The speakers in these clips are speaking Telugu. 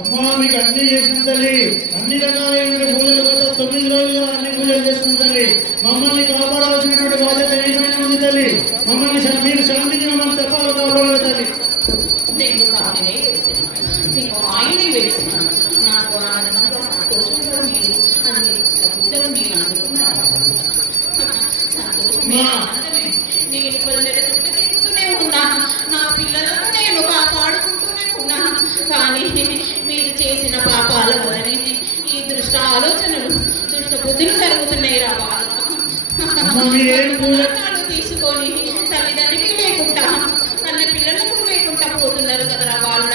అమ్మా మీకు అన్ని చేసిన తల్లి, అన్ని రకాలైన పూజలు గత 9 రోజులుగా అన్ని పూజలు చేస్తున్న తల్లి. మమ్మల్ని కాపాడాల్సినటువంటి బాధ్యత ఏమైనా ఉంది తల్లి. మమ్మల్ని మీరు శాంతించి మమ్మల్ని తప్ప కాపాడాలి తల్లి. నాకు ఆనందంగా సంతోషంగా మీరు అందించిన పూజలు నేను అందుకున్నాను. నేను తిరుగుతూనే ఉన్నా, నా పిల్లలను నేను కాపాడుకుంటూనే ఉన్నా. కానీ మీరు చేసిన పాపాల వలనే ఈ దుష్ట ఆలోచనలు, దుష్ట బుద్ధులు జరుగుతున్నాయి. తీసుకొని తల్లిదండ్రికి లేకుండా అన్న పిల్లలకు లేకుండా పోతున్నారు కదరా వాళ్ళ.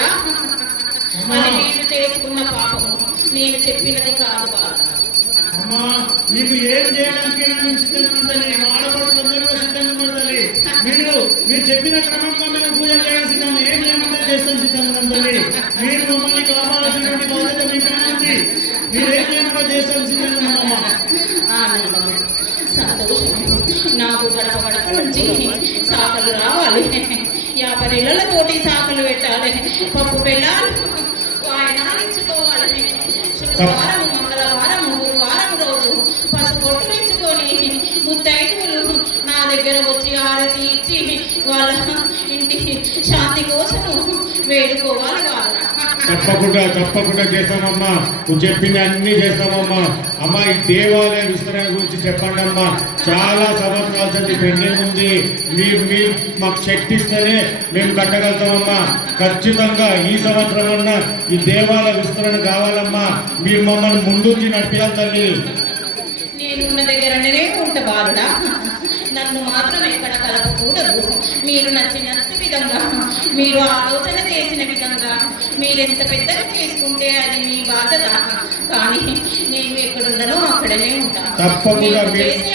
అది మీరు చేసుకున్న పాపము, నేను చెప్పినది కాదు బాధ. అమ్మా మీకు ఏం చేయడానికి సిద్ధంగా ఆడపడుతులందరూ కూడా సిద్ధంగా ఉండాలి. మీరు చెప్పిన క్రమంగా మేము పూజ చేయడం సిద్ధం, ఏం చేయమంటే చేస్తాం సిద్ధంగా ఉండాలి. మీరు మమ్మల్ని కాపాడాల్సినటువంటి బాధ్యత మీ పైన ఉంది. మీరేం చేయమంటే చేస్తాం సిద్ధంగా ఉన్నామమ్మా. ఆనందం, సంతోషం. నాకు గడప గడప నుంచి సాకలు రావాలి. 50 ఇళ్లతోటి సాకలు పెట్టాలి. పప్పు బెల్లాలు వాయనాలించుకోవాలి. శుక్రవారం, మంగళవారం, గురువారం రోజు పసుపొట్టు ఇచ్చుకొని ముత్తైదువులు నా దగ్గర వచ్చి ఆరతి ఇచ్చి వాళ్ళ ఇంటి శాంతి కోసం వేడుకోవాలి. వాళ్ళ తప్పకుండా చేస్తామమ్మా. నువ్వు చెప్పింది అన్ని చేస్తామమ్మా. అమ్మా ఈ దేవాలయ విస్తరణ గురించి చెప్పండి అమ్మా. చాలా సంవత్సరాల నుంచి పెండింగ్ ఉంది. మీరు మాకు శక్తి ఇస్తేనే మేము కట్టగలుగుతామమ్మా. ఖచ్చితంగా ఈ సంవత్సరం అన్నా ఈ దేవాలయ విస్తరణ కావాలమ్మా. మీరు మమ్మల్ని ముందుకి నడిపించాలి తల్లి. నేనున్న దగ్గరనే ఉంట బాలుడా, నన్ను మాత్రం ఎక్కడ కలపకూడదు. మీరు నచ్చిన విధంగా, మీరు ఆలోచన చేసిన విధంగా, మీరెంత పెద్దగా చేసుకుంటే అది మీ బాధ్యత. కానీ నేను ఎక్కడున్నానో అక్కడనే ఉంటాను. తప్పకుండా చేసే